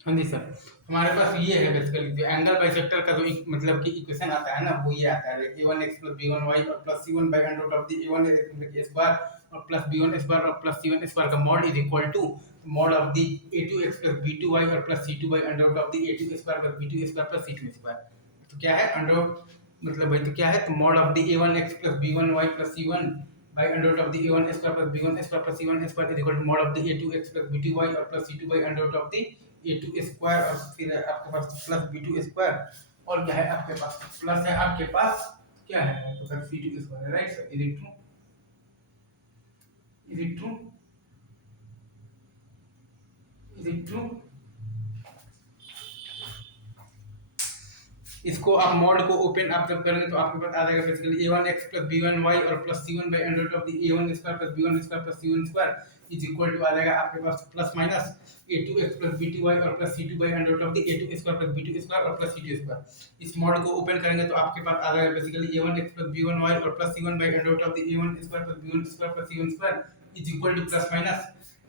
हाँ जी सर, हमारे पास ये है बेसिकली जो एंगल बाइसेक्टर का जो मतलब कि इक्वेशन आता है ना, वो ये आता है a1x + b1y और plus c1 by under root of the a1 square और प्लस b1 स्क्वायर और प्लस c1 स्क्वायर का mod is equal to mod of the a2x + b2y और plus c2 by under root of the a2 square plus b2 square plus c2 square. तो क्या है under मतलब भाई तो क्या है, तो mod of the a1x + b1y plus c1 by under root of the a1 square plus b1 square plus c1 square is equal to mod of the a2x plus b2y और plus c2 by under root of the a2 square और फिर आपके पास plus b2 square और क्या है आपके पास प्लस है आपके पास क्या है तो सर c2 स्क्वायर है, right sir? Is it true? Is it true? Is it true? इसको आप मॉड को ओपन आप जब करेंगे तो आपके पास आ जाएगा बेसिकली a1x + b1y और plus c1 by under root of the a1 square plus b1 square plus c1 square is equal to आ जाएगा आपके पास प्लस माइनस a2x + b2y और plus c2 by under root of the a2 square plus b2 square और plus c2 square. इस mod को open करेंगे तो आपके पास आ जाएगा बेसिकली a1x + b1y और plus c1 by under root of the a1 square plus b1 square plus c1 square is equal two plus minus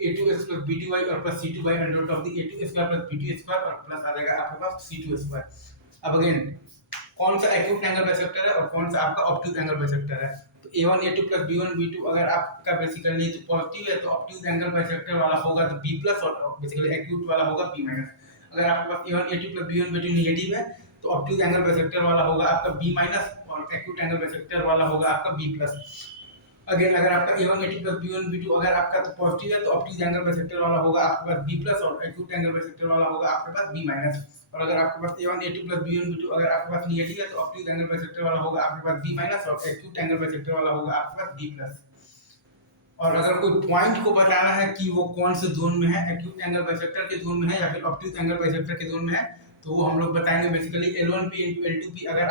a2x + b2y और plus c2 by under root of the a2 square plus b2 square और plus आ जाएगा आपके पास c2 square. अब again कौन सा acute angle bisector है और कौन सा आपका ऑब्ट्यूज एंगल बाइसेक्टर है? तो a1 a2 + b1 b2 अगर आपका बेसिकली तो पॉजिटिव है तो ऑब्ट्यूज एंगल बाइसेक्टर वाला होगा तो b+ और बेसिकली एक्यूट वाला होगा b-। अगर आपके पास a1 a2 + b1 b2 negative है तो ऑब्ट्यूज एंगल बाइसेक्टर वाला होगा आपका b- और एक्यूट एंगल बाइसेक्टर वाला होगा आपका b+। अगेन अगर आपका a1 a2 + b1 b2 अगर आपका तो पॉजिटिव है तो ऑब्ट्यूज एंगल बाइसेक्टर वाला होगा आपके पास b+ और एक्यूट एंगल बाइसेक्टर वाला होगा आपके पास b-। और अगर आपके पास a1 a2 + b1 b2 अगर आपके पास नेगेटिव है तो ऑब्ट्यूज एंगल बाइसेक्टर वाला होगा आपके पास b- और एक्यूट एंगल बाइसेक्टर वाला होगा आपके पास b+। और अगर कोई पॉइंट को बताना है कि वो कौन से जोन में है, एक्यूट एंगल बाइसेक्टर के जोन में है या फिर ऑब्ट्यूज एंगल बाइसेक्टर के जोन में है, तो वो हम लोग बताएंगे बेसिकली L1P * L2P। अगर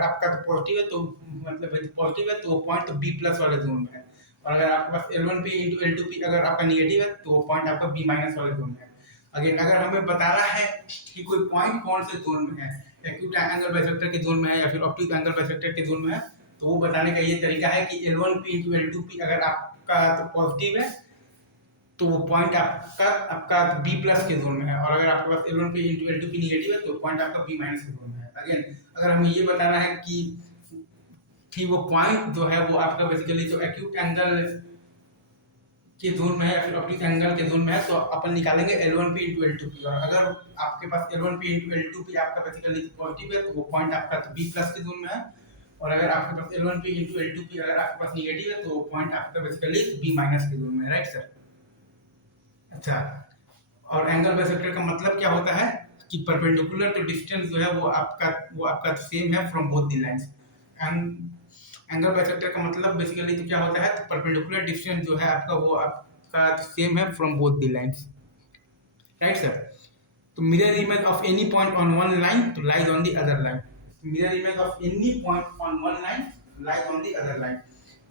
आपका तो पॉजिटिव है तो मतलब पॉजिटिव है तो वो पॉइंट तो b+ वाले जोन में है। और अगर आपके पास L1P * L2P अगर आपका नेगेटिव है तो वो पॉइंट आपका b- वाले जोन में है। अगेन अगर हमें बताना है कि कोई पॉइंट कौन से जोन में है, एक्यूट एंगल बाइसेक्टर के जोन में है या फिर ऑब्ट्यूज एंगल बाइसेक्टर के जोन में है, तो वो बताने का ये तरीका है कि L1P * L2P अगर आपका तो पॉजिटिव है तो वो पॉइंट आपका b+ के जोन में है। और अगर आपके पास L1P * L2P नेगेटिव है तो पॉइंट आपका b- के जोन में है। अगेन अगर हमें ये बताना है कि वो पॉइंट जो है वो आपका बेसिकली जो एक्यूट एंगल के जोन में है या फिर ऑब्ट्यूज एंगल के जोन में है तो अपन निकालेंगे L1P * L2P। और अगर आपके पास L1P * L2P आपका बेसिकली पॉजिटिव है तो वो पॉइंट आपका तो b+ के जोन में है। और अगर आपके पास L1P * L2P अगर आपके पास नेगेटिव है तो वो पॉइंट आपका बेसिकली b- के जोन में है, राइट सर? अच्छा, और एंगल बाइसेक्टर का मतलब क्या होता है कि परपेंडिकुलर तो डिस्टेंस जो है वो आपका सेम है from both the lines. Angle bisector का मतलब बेसिकली तो क्या होता है, तो परपेंडिकुलर डिस्टेंस जो है आपका वो आपका सेम है from both the lines, right sir? तो mirror image of any point on one line तो lies on the other line. Mirror image of any point on one line lies on the other line.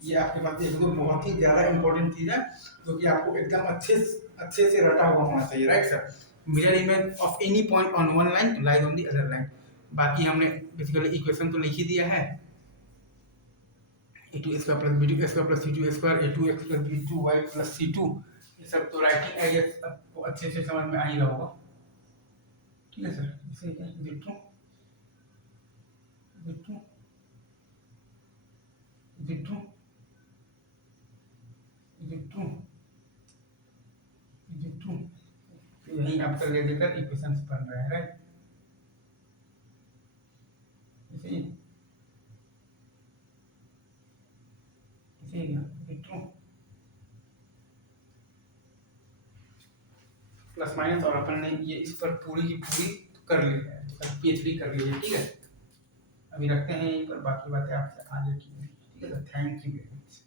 ये आपके पास एक दो बहुत ही ज्यादा important चीज है जो कि आपको एकदम अच्छे से रटा हुआ होना चाहिए, right sir? Mirror image of any point on one line तो lies on the other line. बाकी हमने बेसिकली इक्वेशन तो लिख ही दिया है, a2 square plus b2 square plus c2 square a2x plus b2y plus c2। ये सब तो राइटिंग आई गेस आपको अच्छे से समझ में आ ही रहा होगा, ठीक है सर? इसे क्या देखो देखो देखो देखो देखो यही आपका ले देकर इक्वेशंस बन रहा है, राइट? इसे इसे देखो प्लस माइनस और अपन ने ये इस पर पूरी की पूरी कर ली है, PhD कर ली है, ठीक है? अभी रखते हैं यहीं पर, बाकी बातें आपसे आगे की, ठीक है? Thank you very much.